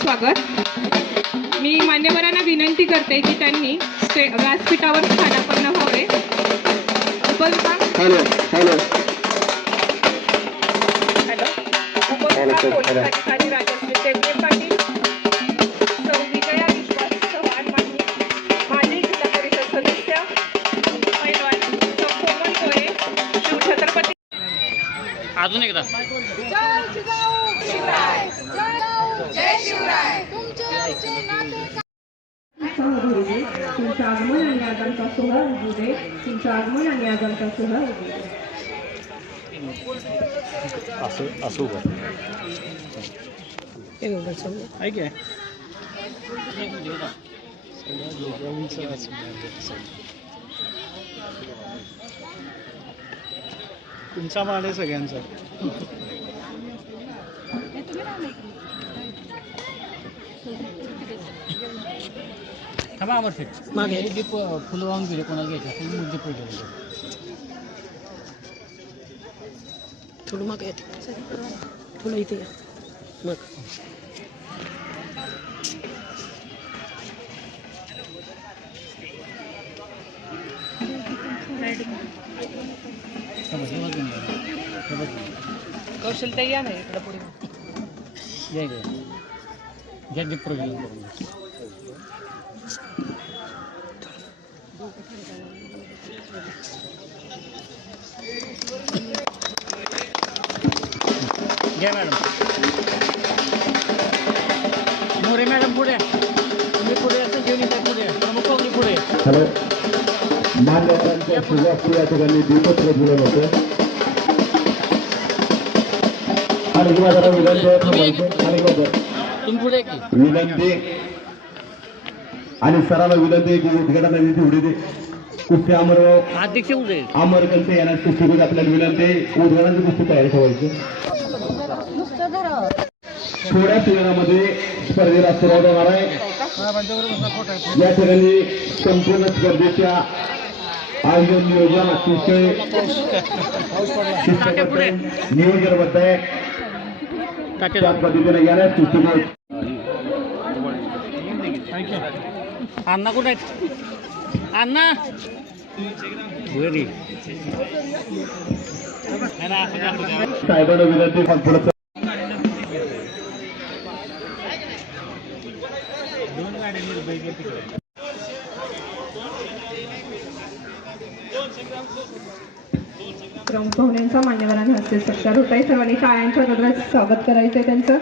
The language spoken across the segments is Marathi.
स्वागत. मी मान्यवरांना विनंती करते की त्यांनी स्टे व्यासपीठावर स्थानापन्न व्हावे. उपविभाग हॅलो तुमचं आगमन आणि आगामचा सोहळा उजू दे. तुमचं आगमन आणि आगामचा सोहळा उजू दे. असं असं आहे तुमचा मान आहे सगळ्यांचा. मागे. जे प- फुलं वाहून गेले कोणाला घ्यायचे असेल मुद्दे पडले थोडं मग येते थोडं इथे या. मग. कौशल ते या नाही इकडं पुढे. जय जय जय दीप प्रज्वलन करून घे. घ्या मॅडम. मोरे मॅडम पुढे. तुम्ही पुढे असं घेऊन येतात पुढे प्रमुख पाहुणे पुढे हॅलो. मान्यवरांच्या सुजास्त या ठिकाणी दीपत्र दिलं होतं आणि आहे थांबायचं. आणि विनंती. आणि सराला विनंती की उद्घाटनाची तेवढी दे. कुस्ती अमर अध्यक्ष पुढे अमर कंचे यांना कुस्ती आपल्याला विनंती. उद्घाटनाची कुस्ती तयार ठेवायची. थोड्याच वेळामध्ये स्पर्धेला सुरुवात होणार आहे. या ठिकाणी संपूर्ण स्पर्धेच्या आयोजन नियोजन अतिशय शिस्तबद्ध नियोजनबद्ध आहे. त्या पद्धतीने येण्यास कुस्ती अण्णा कुठे आहेत? अण्णा! घरी प्रमुख पाहुण्यांचा मान्यवरांच्या हस्ते सत्कार होत आहे. सर्वांनी टाळ्यांच्या गजरात स्वागत करायचंय त्यांचं.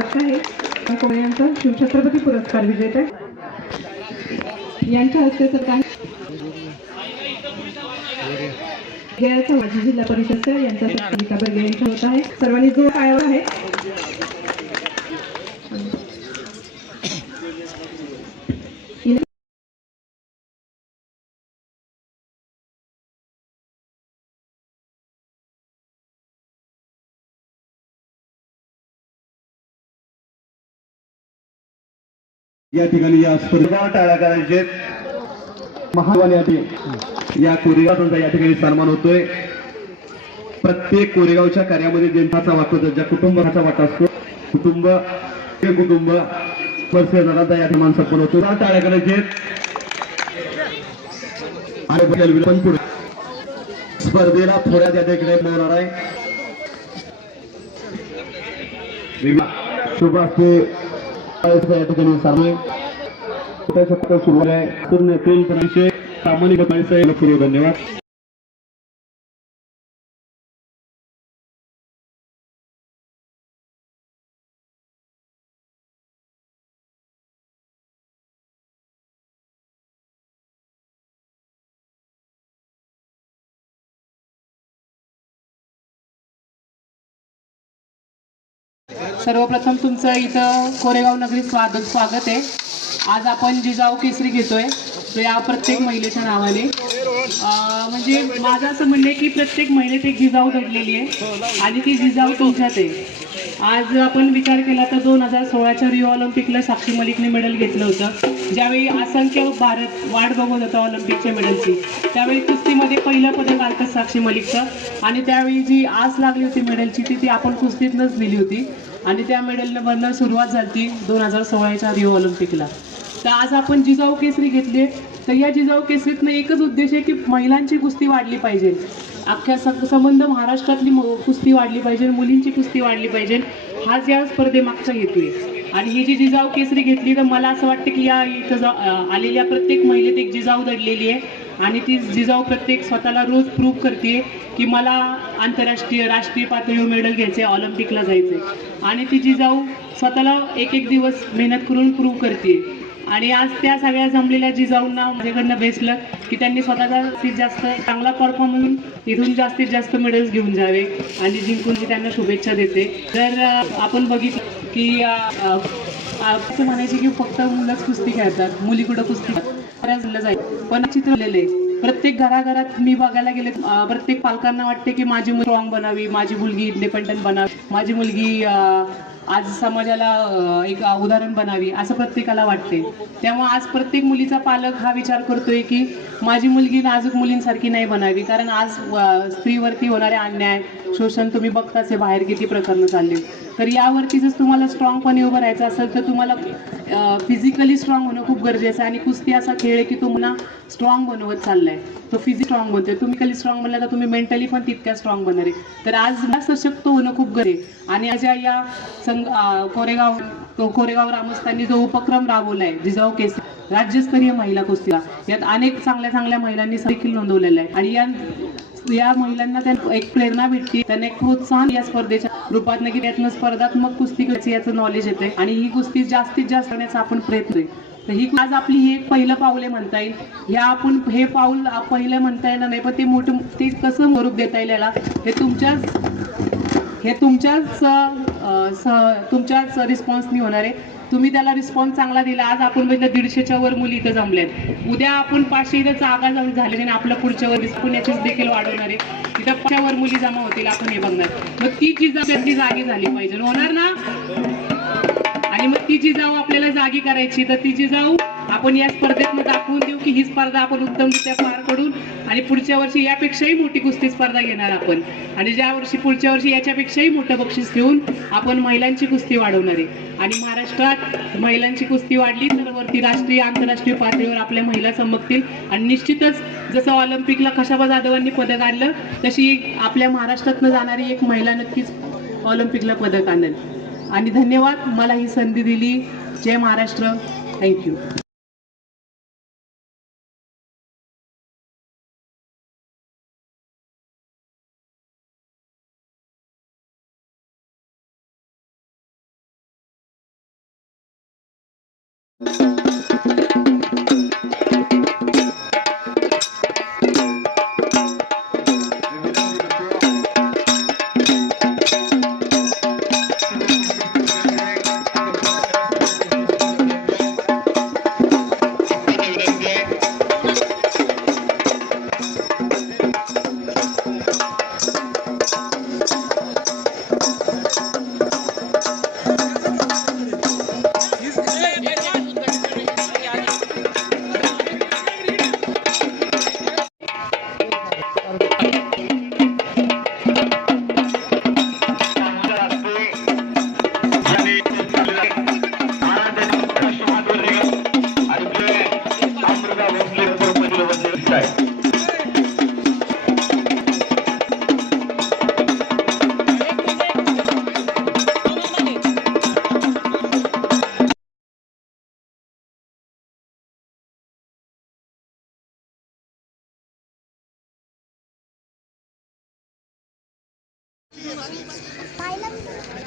टाळ्याचं स्वागत आहे कोळे यांचा शिवछत्रपती पुरस्कार विजेते. यांच्या हस्ते सत्कार गेळचा माजी जिल्हा परिषद यांचा सत्कार गीता बर्गे यांचा होत आहे. सर्वांनी जो कायावर आहे. या ठिकाणी या स्पर्धा टाळ्या करायचे महावानी या कोरेगावचा या ठिकाणी सन्मान होतोय. प्रत्येक कोरेगावच्या कार्यामध्ये जनताचा वाटतो ज्या कुटुंबाचा वाटा असतो. कुटुंब हे कुटुंब या ठिकाणी सन्मान होतो. टाळ्या करायचे आणि पण पुढे. स्पर्धेला थोड्या त्या ठिकाणी मिळणार आहे. सुभाष असते या ठिकाणी सामायिक सुरू आहे? पूर्ण प्रेम विषय सामान्य धन्यवाद. सर्वप्रथम तुमचं इथं कोरेगाव नगरीत स्वागत स्वागत आहे. आज आपण जिजाऊ केसरी घेतोय. तो या प्रत्येक महिलेच्या नावाने. म्हणजे माझं असं म्हणणं आहे की प्रत्येक महिलेत एक जिजाऊ घडलेली आहे आणि ती जिजाऊ तुमच्यात आहे. आज आपण विचार केला तर दोन हजार सोळाच्या रिओ ऑलिम्पिकला साक्षी मलिकने मेडल घेतलं होतं. ज्यावेळी असंख्य भारत वाढ बघत होता ऑलिम्पिकच्या मेडलची त्यावेळी कुस्तीमध्ये पहिलं पदक आलं साक्षी मलिकचं. आणि त्यावेळी जी आस लागली होती मेडलची ती ती आपण कुस्तीतनंच दिली होती. आणि त्या मेडलवरनं सुरुवात झाली दोन हजार सोळाच्या रिओ ऑलिम्पिकला. तर आज आपण जिजाऊ केसरी घेतली. तर या जिजाऊ केसरीतनं एकच उद्देश आहे की महिलांची कुस्ती वाढली पाहिजे. अख्ख्या स- संबंध महाराष्ट्रातली म- कुस्ती वाढली पाहिजे मुलींची कुस्ती वाढली पाहिजे. हाच या स्पर्धेमागचा हेतू आहे. आणि ही जी जिजाऊ केसरी घेतली तर मला असं वाटतं की या इथं जा- आलेल्या प्रत्येक महिलेत एक जिजाऊ दडलेली आहे. आणि ती जिजाऊ प्रत्येक स्वतःला रोज प्रूव्ह करते की मला आंतरराष्ट्रीय राष्ट्रीय पातळीवर मेडल घ्यायचे ऑलिम्पिकला जायचे आणि ती जिजाऊ स्वतःला एक एक दिवस मेहनत करून प्रूव्ह करते. आणि आज त्या सगळ्या जमलेल्या जिजाऊंना माझ्याकडनं बेस्ट की त्यांनी स्वतःचा जास्तीत जास्त चांगला परफॉर्मन्स इथून जास्तीत जास्त मेडल्स घेऊन जावे. आणि जिंकून मी त्यांना शुभेच्छा देते. तर आपण बघितलं की असं म्हणायचे की फक्त मुलंच कुस्ती खेळतात मुली कुठं कुस्ती जाईल. पण चित्र प्रत्येक घराघरात मी बघायला गेले प्रत्येक पालकांना वाटते की माझी मुलगी स्ट्रॉंग बनावी माझी मुलगी इंडिपेंडंट बनावी माझी मुलगी आज समाजाला एक उदाहरण बनावी असं प्रत्येकाला वाटते. त्यामुळे आज प्रत्येक मुलीचा पालक हा विचार करतोय की माझी मुलगी नाजूक मुलींसारखी नाही बनावी कारण आज स्त्रीवरती होणारे अन्याय शोषण तुम्ही बघताच हे बाहेर किती प्रकरणं चालले. तर यावरती जर तुम्हाला स्ट्रॉंगपणे उभं राहायचं असेल तर तुम्हाला फिजिकली स्ट्रॉंग होणं खूप गरजेचं आहे. आणि कुस्ती असा खेळ आहे की तुम्हाला स्ट्रॉंग बनवत चाललाय. तो फिजिक स्ट्रॉंग बनतोय. तुम्ही कधी स्ट्रॉंग बनला तर तुम्ही मेंटली पण तितक्या स्ट्रॉंग बनणार आहे. तर आज सशक्त होणं खूप गरजे आणि आज या- संघ कोरेगाव तो कोरेगाव ग्रामस्थांनी जो उपक्रम राबवलाय जिजाऊ केस राज्यस्तरीय महिला कुस्तीला यात अनेक चांगल्या चांगल्या महिलांनी देखील नोंदवलेला आहे. आणि या या महिलांना त्यांना एक प्रेरणा भेटते. त्यांना एक प्रोत्साहन या स्पर्धेच्या रूपात की त्यातनं स्पर्धात्मक कुस्ती कशी याचं नॉलेज येते. आणि ही कुस्ती जास्तीत जास्त करण्याचा आपण प्रयत्न आहे. तर ही आज आपली ही एक पहिलं पाऊल आहे म्हणता येईल. ह्या आपण हे पाऊल पहिलं म्हणता येणार नाही पण ते मोठं ते कसं स्वरूप देता येईल याला? हे तुमच्याच हे तुमच्याच तुमच्याच रिस्पॉन्सनी होणार आहे. तुम्ही त्याला रिस्पॉन्स चांगला दिला. आज आपण बघितलं दीडशेच्या वर मुली इथं जमल्यात उद्या आपण पाचशे इथं जागा जाऊन झाले आणि आपलं पुढच्या वर पुण्याचीच देखील वाढवणार आहे. तिथं वर मुली जमा होतील आपण हे बघणार. मग ती जी ती जागी झाली पाहिजे. होणार ना? आणि मग ती जिजाऊ आपल्याला जागी करायची तर ती जिजाऊ आपण या स्पर्धेतनं दाखवून देऊ की ही स्पर्धा आपण उत्तमरित्या पार पडून आणि पुढच्या वर्षी यापेक्षाही मोठी कुस्ती स्पर्धा घेणार आपण. आणि ज्या वर्षी पुढच्या वर्षी याच्यापेक्षाही मोठं बक्षीस घेऊन आपण महिलांची कुस्ती वाढवणार आहे. आणि महाराष्ट्रात महिलांची कुस्ती वाढली तर वरती राष्ट्रीय आंतरराष्ट्रीय पातळीवर आपल्या महिला चमकतील. आणि निश्चितच जसं ऑलिम्पिकला खशाबा जाधवांनी पदक आणलं तशी आपल्या महाराष्ट्रातनं जाणारी एक महिला नक्कीच ऑलिम्पिकला पदक आणेल. आणि धन्यवाद मला ही संधी दिली. जय महाराष्ट्र. थँक्यू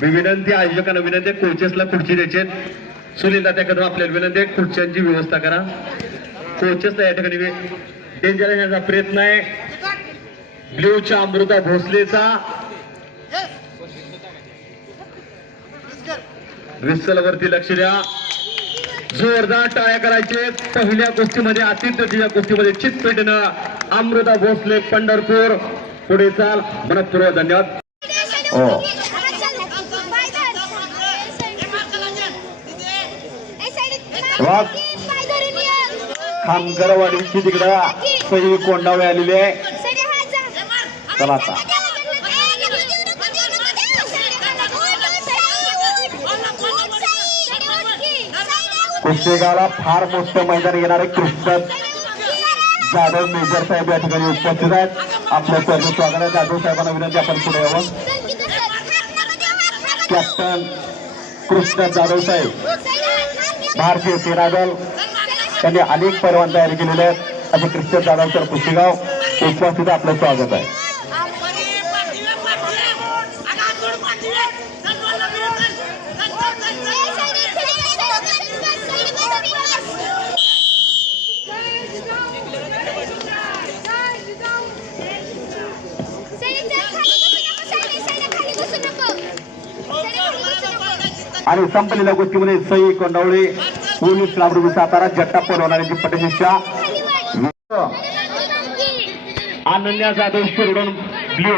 मी विनंती आयोजकांना विनंती आहे कोचेसला खुर्ची द्यायचे सुनील त्या कदम आपल्याला विनंती आहे खुर्च्यांची व्यवस्था करा. कोचेसला या ठिकाणी डेंजर येण्याचा प्रयत्न आहे. ब्ल्यूच्या अमृता भोसलेचा. विसलवरती लक्ष द्या. जोरदार टाळ्या करायचे. पहिल्या गोष्टीमध्ये कुस्तीमध्ये अतिथ्य गोष्टीमध्ये चितपेटीनं अमृता भोसले पंढरपूर. पुढे चाल. मनपूर्वक धन्यवाद. हो खामकरवाडीची तिकडं सई कोंडावे आलेली आहे. चला आता. कुस्तेगावला फार मोठं मैदान घेणारे कृष्ण जाधव मेजर साहेब या ठिकाणी उपस्थित आहेत. आपल्या स्वागत स्वागत आहे. जाधव साहेबांना विनंती आपण पुढे यावं. कॅप्टन कृष्ण जाधव साहेब. भारतीय सेना दल. त्यांनी अनेक परवान तयार केलेले आहेत. असे कृष्ण जाधव सर कुस्तेगाव उपस्थित आपलं स्वागत आहे. आणि संपलेल्या गोष्टीमध्ये सई कोंडावळे पोलीस लांबरुबी सातारा जट्टा परवानाची पटशिष्या अनन्या जाधव शिरडून ब्ल्यू.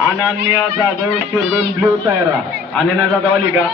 अनन्या जाधव शिरडून ब्ल्यू तयार अनन्या जाधव आली का?